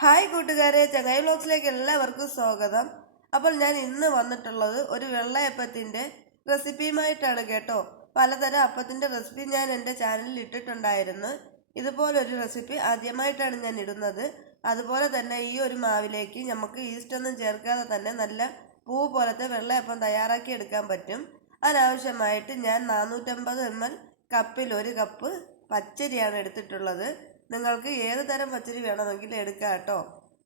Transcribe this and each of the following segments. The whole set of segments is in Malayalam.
ഹായ് കൂട്ടുകാരെ ചങ്ങായി ബ്ലോഗ്സിലേക്ക് എല്ലാവർക്കും സ്വാഗതം. അപ്പോൾ ഞാൻ ഇന്ന് വന്നിട്ടുള്ളത് ഒരു വെള്ളയപ്പത്തിന്റെ റെസിപ്പിയുമായിട്ടാണ് കേട്ടോ. പലതരം അപ്പത്തിന്റെ റെസിപ്പി ഞാൻ എന്റെ ചാനലിൽ ഇട്ടിട്ടുണ്ടായിരുന്നു. ഇതുപോലൊരു റെസിപ്പി ആദ്യമായിട്ടാണ് ഞാൻ ഇടുന്നത്. അതുപോലെ തന്നെ ഈ ഒരു മാവിലേക്ക് നമുക്ക് ഈസ്റ്റൊന്നും ചേർക്കാതെ തന്നെ നല്ല പൂ പോലത്തെ വെള്ളയപ്പം തയ്യാറാക്കി എടുക്കാൻ പറ്റും. അതിനാവശ്യമായിട്ട് ഞാൻ നാനൂറ്റമ്പത് എം എൽ കപ്പിൽ ഒരു കപ്പ് പച്ചരിയാണ് എടുത്തിട്ടുള്ളത്. നിങ്ങൾക്ക് ഏത് തരം പച്ചരി വേണമെങ്കിലും എടുക്കാം കേട്ടോ.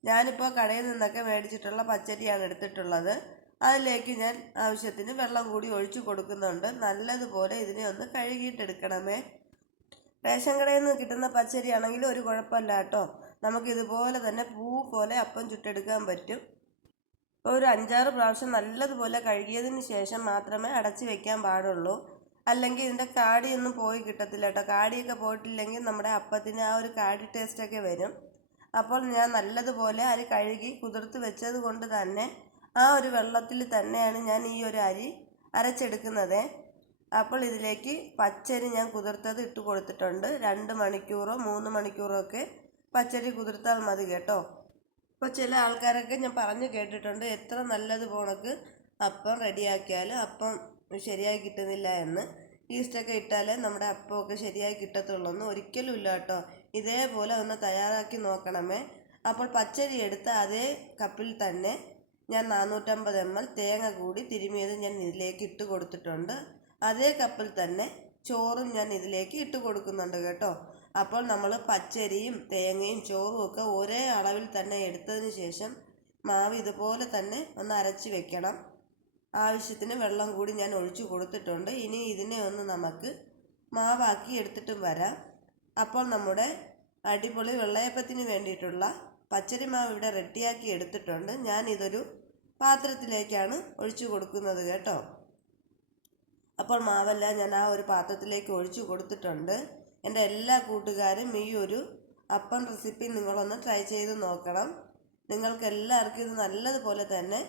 ഞാനിപ്പോൾ കടയിൽ നിന്നൊക്കെ മേടിച്ചിട്ടുള്ള പച്ചരിയാണ് എടുത്തിട്ടുള്ളത്. അതിലേക്ക് ഞാൻ ആവശ്യത്തിന് വെള്ളം കൂടി ഒഴിച്ചു കൊടുക്കുന്നുണ്ട്. നല്ലതുപോലെ ഇതിനെ ഒന്ന് കഴുകിയിട്ടെടുക്കണമേ. റേഷൻ കടയിൽ നിന്ന് കിട്ടുന്ന പച്ചരിയാണെങ്കിലും ഒരു കുഴപ്പമില്ല കേട്ടോ. നമുക്ക് ഇതുപോലെ തന്നെ പൂ പോലെ അപ്പം ചുട്ടെടുക്കാൻ പറ്റും. ഒരു അഞ്ചാറ് പ്രാവശ്യം നല്ലതുപോലെ കഴുകിയതിന് ശേഷം മാത്രമേ അടച്ചു വയ്ക്കാൻ പാടുള്ളൂ. അല്ലെങ്കിൽ ഇതിന്റെ കാടിയൊന്നും പോയി കിട്ടത്തില്ല കേട്ടോ. കാടിയൊക്കെ പോയിട്ടില്ലെങ്കിൽ നമ്മുടെ അപ്പത്തിന് ആ ഒരു കാടി ടേസ്റ്റൊക്കെ വരും. അപ്പോൾ ഞാൻ നല്ലതുപോലെ അരി കഴുകി കുതിർത്ത് വെച്ചത് കൊണ്ട് തന്നെ ആ ഒരു വെള്ളത്തിൽ തന്നെയാണ് ഞാൻ ഈ ഒരു അരി അരച്ചെടുക്കുന്നത്. അപ്പോൾ ഇതിലേക്ക് പച്ചരി ഞാൻ കുതിർത്തത് ഇട്ട് കൊടുത്തിട്ടുണ്ട്. രണ്ട് മണിക്കൂറോ മൂന്ന് മണിക്കൂറോ ഒക്കെ പച്ചരി കുതിർത്താൽ മതി കേട്ടോ. അപ്പോൾ ചില ആൾക്കാരൊക്കെ ഞാൻ പറഞ്ഞു കേട്ടിട്ടുണ്ട് എത്ര നല്ലത് പോണക്ക്? അപ്പം റെഡിയാക്കിയാൽ അപ്പം ശരിയായി കിട്ടുന്നില്ല എന്ന് ഈസ്റ്റൊക്കെ ഇട്ടാലേ നമ്മുടെ അപ്പമൊക്കെ ശരിയായി കിട്ടത്തുള്ളൂ എന്ന് ഒരിക്കലും ഇല്ല കേട്ടോ. ഇതേപോലെ ഒന്ന് തയ്യാറാക്കി നോക്കണമേ. അപ്പോൾ പച്ചരി എടുത്ത അതേ കപ്പിൽ തന്നെ ഞാൻ നാനൂറ്റമ്പത് എം എൽ തേങ്ങ കൂടി തിരുമിയത് ഞാൻ ഇതിലേക്ക് ഇട്ട് കൊടുത്തിട്ടുണ്ട്. അതേ കപ്പിൽ തന്നെ ചോറും ഞാൻ ഇതിലേക്ക് ഇട്ട് കൊടുക്കുന്നുണ്ട് കേട്ടോ. അപ്പോൾ നമ്മൾ പച്ചരിയും തേങ്ങയും ചോറും ഒക്കെ ഒരേ അളവിൽ തന്നെ എടുത്തതിന് ശേഷം മാവ് ഇതുപോലെ തന്നെ ഒന്ന് അരച്ച് വെക്കണം. ആവശ്യത്തിന് വെള്ളം കൂടി ഞാൻ ഒഴിച്ചു കൊടുത്തിട്ടുണ്ട്. ഇനി ഇതിനെ ഒന്ന് നമുക്ക് മാവാക്കി എടുത്തിട്ടും വരാം. അപ്പോൾ നമ്മുടെ അടിപൊളി വെള്ളയപ്പത്തിന് വേണ്ടിയിട്ടുള്ള പച്ചരി മാവ് ഇവിടെ റെഡിയാക്കി എടുത്തിട്ടുണ്ട്. ഞാൻ ഇതൊരു പാത്രത്തിലേക്കാണ് ഒഴിച്ചു കൊടുക്കുന്നത് കേട്ടോ. അപ്പോൾ മാവെല്ലാം ഞാൻ ആ ഒരു പാത്രത്തിലേക്ക് ഒഴിച്ചു കൊടുത്തിട്ടുണ്ട്. എന്റെ എല്ലാ കൂട്ടുകാരും ഈ ഒരു അപ്പം റെസിപ്പി നിങ്ങളൊന്ന് ട്രൈ ചെയ്ത് നോക്കണം. നിങ്ങൾക്ക് എല്ലാവർക്കും ഇത് നല്ലതുപോലെ തന്നെ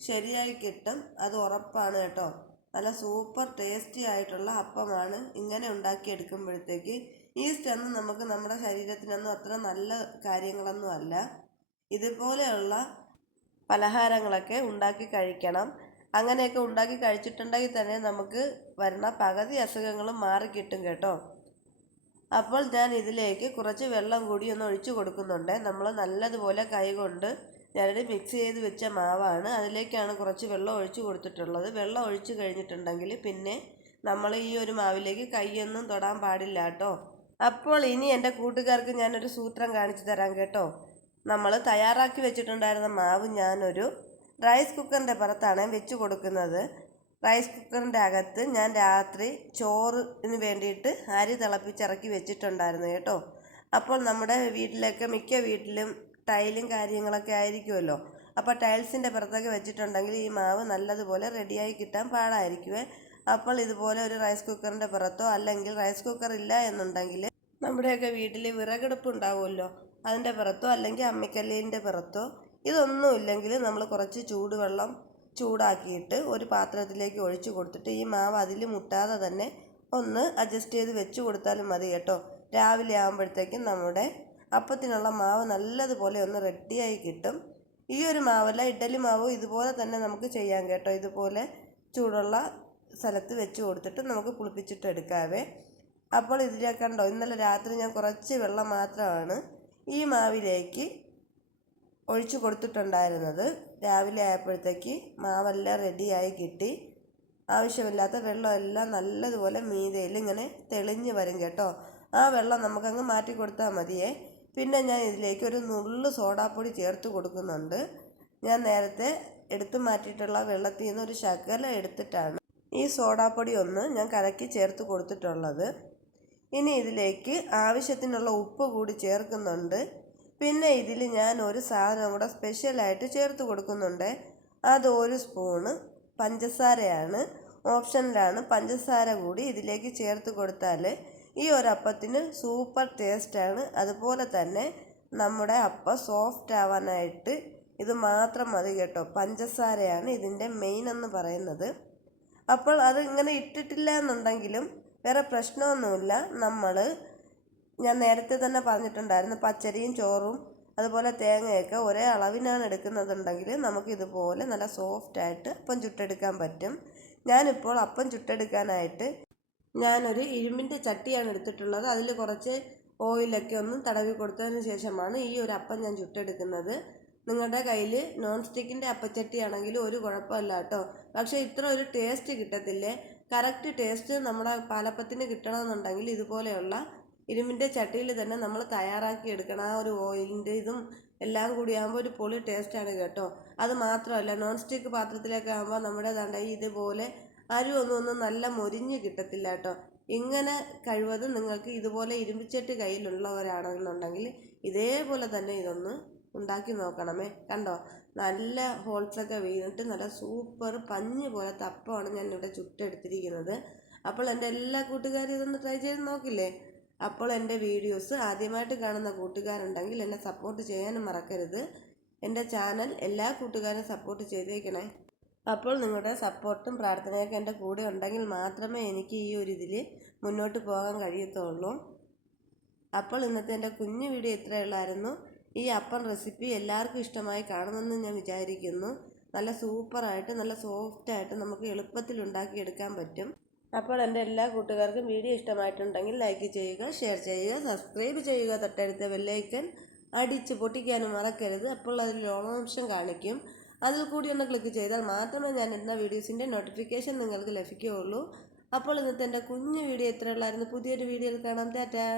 ശരിയായി കിട്ടും. അത് ഉറപ്പാണ് കേട്ടോ. നല്ല സൂപ്പർ ടേസ്റ്റി ആയിട്ടുള്ള അപ്പമാണ് ഇങ്ങനെ ഉണ്ടാക്കിയെടുക്കുമ്പോഴത്തേക്ക് ഈസ്റ്റ് ഒന്നും നമുക്ക് നമ്മുടെ ശരീരത്തിനൊന്നും അത്ര നല്ല കാര്യങ്ങളൊന്നും അല്ല. ഇതുപോലെയുള്ള പലഹാരങ്ങളൊക്കെ ഉണ്ടാക്കി കഴിക്കണം. അങ്ങനെയൊക്കെ ഉണ്ടാക്കി കഴിച്ചിട്ടുണ്ടെങ്കിൽ തന്നെ നമുക്ക് വരുന്ന പകുതി അസുഖങ്ങളും മാറിക്കിട്ടും കേട്ടോ. അപ്പോൾ ഞാൻ ഇതിലേക്ക് കുറച്ച് വെള്ളം കൂടി ഒന്ന് ഒഴിച്ചു കൊടുക്കുന്നുണ്ട്. നമ്മൾ നല്ലതുപോലെ കൈകൊണ്ട് ഞാനിത് മിക്സ് ചെയ്ത് വെച്ച മാവാണ്. അതിലേക്കാണ് കുറച്ച് വെള്ളം ഒഴിച്ച് കൊടുത്തിട്ടുള്ളത്. വെള്ളം ഒഴിച്ച് കഴിഞ്ഞിട്ടുണ്ടെങ്കിൽ പിന്നെ നമ്മൾ ഈ ഒരു മാവിലേക്ക് കൈയൊന്നും തൊടാൻ പാടില്ല കേട്ടോ. അപ്പോൾ ഇനി എന്റെ കൂട്ടുകാർക്ക് ഞാനൊരു സൂത്രം കാണിച്ചു തരാം കേട്ടോ. നമ്മൾ തയ്യാറാക്കി വെച്ചിട്ടുണ്ടായിരുന്ന മാവ് ഞാനൊരു റൈസ് കുക്കറിന്റെ പുറത്താണ് വെച്ച് കൊടുക്കുന്നത്. റൈസ് കുക്കറിന്റെ അകത്ത് ഞാൻ രാത്രി ചോറിന് വേണ്ടിയിട്ട് അരി തിളപ്പിച്ചിറക്കി വെച്ചിട്ടുണ്ടായിരുന്നു കേട്ടോ. അപ്പോൾ നമ്മുടെ വീട്ടിലൊക്കെ മിക്ക വീട്ടിലും ടൈലും കാര്യങ്ങളൊക്കെ ആയിരിക്കുമല്ലോ. അപ്പോൾ ടൈൽസിന്റെ പുറത്തൊക്കെ വെച്ചിട്ടുണ്ടെങ്കിൽ ഈ മാവ് നല്ലതുപോലെ റെഡിയായി കിട്ടാൻ പാടായിരിക്കുമേ അപ്പോൾ ഇതുപോലെ ഒരു റൈസ് കുക്കറിന്റെ പുറത്തോ അല്ലെങ്കിൽ റൈസ് കുക്കർ ഇല്ല എന്നുണ്ടെങ്കിൽ നമ്മുടെയൊക്കെ വീട്ടിൽ വിറകടുപ്പ് ഉണ്ടാവുമല്ലോ. അതിന്റെ പുറത്തോ അല്ലെങ്കിൽ അമ്മിക്കല്ലിന്റെ പുറത്തോ. ഇതൊന്നും ഇല്ലെങ്കിൽ നമ്മൾ കുറച്ച് ചൂടുവെള്ളം ചൂടാക്കിയിട്ട് ഒരു പാത്രത്തിലേക്ക് ഒഴിച്ചു കൊടുത്തിട്ട് ഈ മാവ് അതിൽ മുട്ടാതെ തന്നെ ഒന്ന് അഡ്ജസ്റ്റ് ചെയ്ത് വെച്ച് കൊടുത്താലും മതി കേട്ടോ. രാവിലെ ആകുമ്പോഴത്തേക്കും നമ്മുടെ അപ്പത്തിനുള്ള മാവ് നല്ലതുപോലെ ഒന്ന് റെഡിയായി കിട്ടും. ഈ ഒരു മാവല്ല ഇഡ്ഡലി മാവ് ഇതുപോലെ തന്നെ നമുക്ക് ചെയ്യാം കേട്ടോ. ഇതുപോലെ ചൂടുള്ള സ്ഥലത്ത് വെച്ച് കൊടുത്തിട്ട് നമുക്ക് പുളിപ്പിച്ചിട്ട് എടുക്കാവേ. അപ്പോൾ ഇതിലേക്ക് കണ്ടോ ഇന്നലെ രാത്രി ഞാൻ കുറച്ച് വെള്ളം മാത്രമാണ് ഈ മാവിലേക്ക് ഒഴിച്ചു കൊടുത്തിട്ടുണ്ടായിരുന്നത്. രാവിലെ ആയപ്പോഴത്തേക്ക് മാവെല്ലാം റെഡിയായി കിട്ടി. ആവശ്യമില്ലാത്ത വെള്ളമെല്ലാം നല്ലതുപോലെ മീതയിൽ ഇങ്ങനെ തെളിഞ്ഞ് വരും കേട്ടോ. ആ വെള്ളം നമുക്കങ്ങ് മാറ്റി കൊടുത്താൽ മതിയേ. പിന്നെ ഞാൻ ഇതിലേക്ക് ഒരു നുള്ളു സോഡാപ്പൊടി ചേർത്ത് കൊടുക്കുന്നുണ്ട്. ഞാൻ നേരത്തെ എടുത്തു മാറ്റിയിട്ടുള്ള വെള്ളത്തിൽ നിന്ന് ഒരു ശകലം എടുത്തിട്ടാണ് ഈ സോഡാപ്പൊടി ഒന്ന് ഞാൻ കലക്കി ചേർത്ത് കൊടുത്തിട്ടുള്ളത്. ഇനി ഇതിലേക്ക് ആവശ്യത്തിനുള്ള ഉപ്പ് കൂടി ചേർക്കുന്നുണ്ട്. പിന്നെ ഇതിൽ ഞാൻ ഒരു സാധനം കൂടെ സ്പെഷ്യലായിട്ട് ചേർത്ത് കൊടുക്കുന്നുണ്ട്. അത് ഒരു സ്പൂണ് പഞ്ചസാരയാണ്. ഓപ്ഷനിലാണ് പഞ്ചസാര കൂടി ഇതിലേക്ക് ചേർത്ത് കൊടുത്താൽ ഈ ഒരു അപ്പത്തിന് സൂപ്പർ ടേസ്റ്റാണ് അതുപോലെ തന്നെ നമ്മുടെ അപ്പം സോഫ്റ്റ് ആവാനായിട്ട് ഇത് മാത്രം മതി കേട്ടോ. പഞ്ചസാരയാണ് ഇതിന്റെ മെയിൻ എന്ന് പറയുന്നത്. അപ്പോൾ അത് ഇങ്ങനെ ഇട്ടിട്ടില്ല എന്നുണ്ടെങ്കിലും വേറെ പ്രശ്നമൊന്നുമില്ല. നമ്മൾ ഞാൻ നേരത്തെ തന്നെ പറഞ്ഞിട്ടുണ്ടായിരുന്നു പച്ചരിയും ചോറും അതുപോലെ തേങ്ങയൊക്കെ ഒരേ അളവിനാണ് എടുക്കുന്നതുണ്ടെങ്കിൽ നമുക്ക് ഇതുപോലെ നല്ല സോഫ്റ്റായിട്ട് അപ്പം ചുട്ടെടുക്കാൻ പറ്റും. ഞാനിപ്പോൾ അപ്പം ചുട്ടെടുക്കാനായിട്ട് ഞാനൊരു ഇരുമ്പിന്റെ ചട്ടിയാണ് എടുത്തിട്ടുള്ളത്. അതിൽ കുറച്ച് ഓയിലൊക്കെ ഒന്ന് തടവി കൊടുത്തതിന് ശേഷമാണ് ഈ ഒരു അപ്പം ഞാൻ ചുട്ടെടുക്കുന്നത്. നിങ്ങളുടെ കയ്യിൽ നോൺ സ്റ്റിക്കിന്റെ അപ്പച്ചട്ടി ആണെങ്കിൽ ഒരു കുഴപ്പമില്ല കേട്ടോ. പക്ഷേ ഇത്ര ഒരു ടേസ്റ്റ് കിട്ടത്തില്ലേ? കറക്റ്റ് ടേസ്റ്റ് നമ്മുടെ പാലപ്പത്തിന് കിട്ടണമെന്നുണ്ടെങ്കിൽ ഇതുപോലെയുള്ള ഇരുമ്പിന്റെ ചട്ടിയിൽ തന്നെ നമ്മൾ തയ്യാറാക്കി എടുക്കണം. ആ ഒരു ഓയിലിന്റെ ഇതും എല്ലാം കൂടി ആകുമ്പോൾ ഒരു പൊളി ടേസ്റ്റാണ് കേട്ടോ. അത് മാത്രമല്ല നോൺ സ്റ്റിക്ക് പാത്രത്തിലൊക്കെ ആകുമ്പോൾ നമ്മുടെ തണ്ടയിൽ ഇതുപോലെ അരിയൊന്നും ഒന്നും നല്ല മൊരിഞ്ഞ് കിട്ടത്തില്ല കേട്ടോ. ഇങ്ങനെ കഴിവതും നിങ്ങൾക്ക് ഇതുപോലെ ഇരുമ്പിച്ചട്ടി കയ്യിലുള്ളവരാണെന്നുണ്ടെങ്കിൽ ഇതേപോലെ തന്നെ ഇതൊന്ന് ഉണ്ടാക്കി നോക്കണമേ. കണ്ടോ? നല്ല ഹോൾസൊക്കെ വീണിട്ട് നല്ല സൂപ്പർ പഞ്ഞ് പോലെ അപ്പമാണ് ഞാൻ ഇവിടെ ചുട്ടെടുത്തിരിക്കുന്നത്. അപ്പോൾ എന്റെ എല്ലാ കൂട്ടുകാരും ഇതൊന്ന് ട്രൈ ചെയ്ത് നോക്കില്ലേ? അപ്പോൾ എന്റെ വീഡിയോസ് ആദ്യമായിട്ട് കാണുന്ന കൂട്ടുകാരുണ്ടെങ്കിൽ എന്നെ സപ്പോർട്ട് ചെയ്യാനും മറക്കരുത്. എന്റെ ചാനൽ എല്ലാ കൂട്ടുകാരും സപ്പോർട്ട് ചെയ്തേക്കണേ. അപ്പോൾ നിങ്ങളുടെ സപ്പോർട്ടും പ്രാർത്ഥനയൊക്കെ എന്റെ കൂടെ ഉണ്ടെങ്കിൽ മാത്രമേ എനിക്ക് ഈ ഒരു ഇതിൽ മുന്നോട്ട് പോകാൻ കഴിയത്തുള്ളൂ. അപ്പോൾ ഇന്നത്തെ എന്റെ കുഞ്ഞു വീഡിയോ ഇത്രയുള്ളായിരുന്നു. ഈ അപ്പം റെസിപ്പി എല്ലാവർക്കും ഇഷ്ടമായി കാണുമെന്ന് ഞാൻ വിചാരിക്കുന്നു. നല്ല സൂപ്പറായിട്ട് നല്ല സോഫ്റ്റായിട്ട് നമുക്ക് എളുപ്പത്തിൽ ഉണ്ടാക്കിയെടുക്കാൻ പറ്റും. അപ്പോൾ എന്റെ എല്ലാ കൂട്ടുകാർക്കും വീഡിയോ ഇഷ്ടമായിട്ടുണ്ടെങ്കിൽ ലൈക്ക് ചെയ്യുക ഷെയർ ചെയ്യുക സബ്സ്ക്രൈബ് ചെയ്യുക തൊട്ടടുത്ത ബെല്ലൈക്കൻ അടിച്ച് പൊട്ടിക്കാനും മറക്കരുത്. അപ്പോൾ അതിൽ ഓപ്ഷൻ കാണിക്കും. അതിൽ കൂടി ഒന്ന് ക്ലിക്ക് ചെയ്താൽ മാത്രമേ ഞാൻ ഇന്ന വീഡിയോസിന്റെ നോട്ടിഫിക്കേഷൻ നിങ്ങൾക്ക് ലഭിക്കുകയുള്ളൂ. അപ്പോൾ ഇന്നത്തെ എന്റെ കുഞ്ഞു വീഡിയോ ഇത്രയുള്ളായിരുന്നു പുതിയൊരു വീഡിയോയിൽ കാണാം. ടാറ്റാ.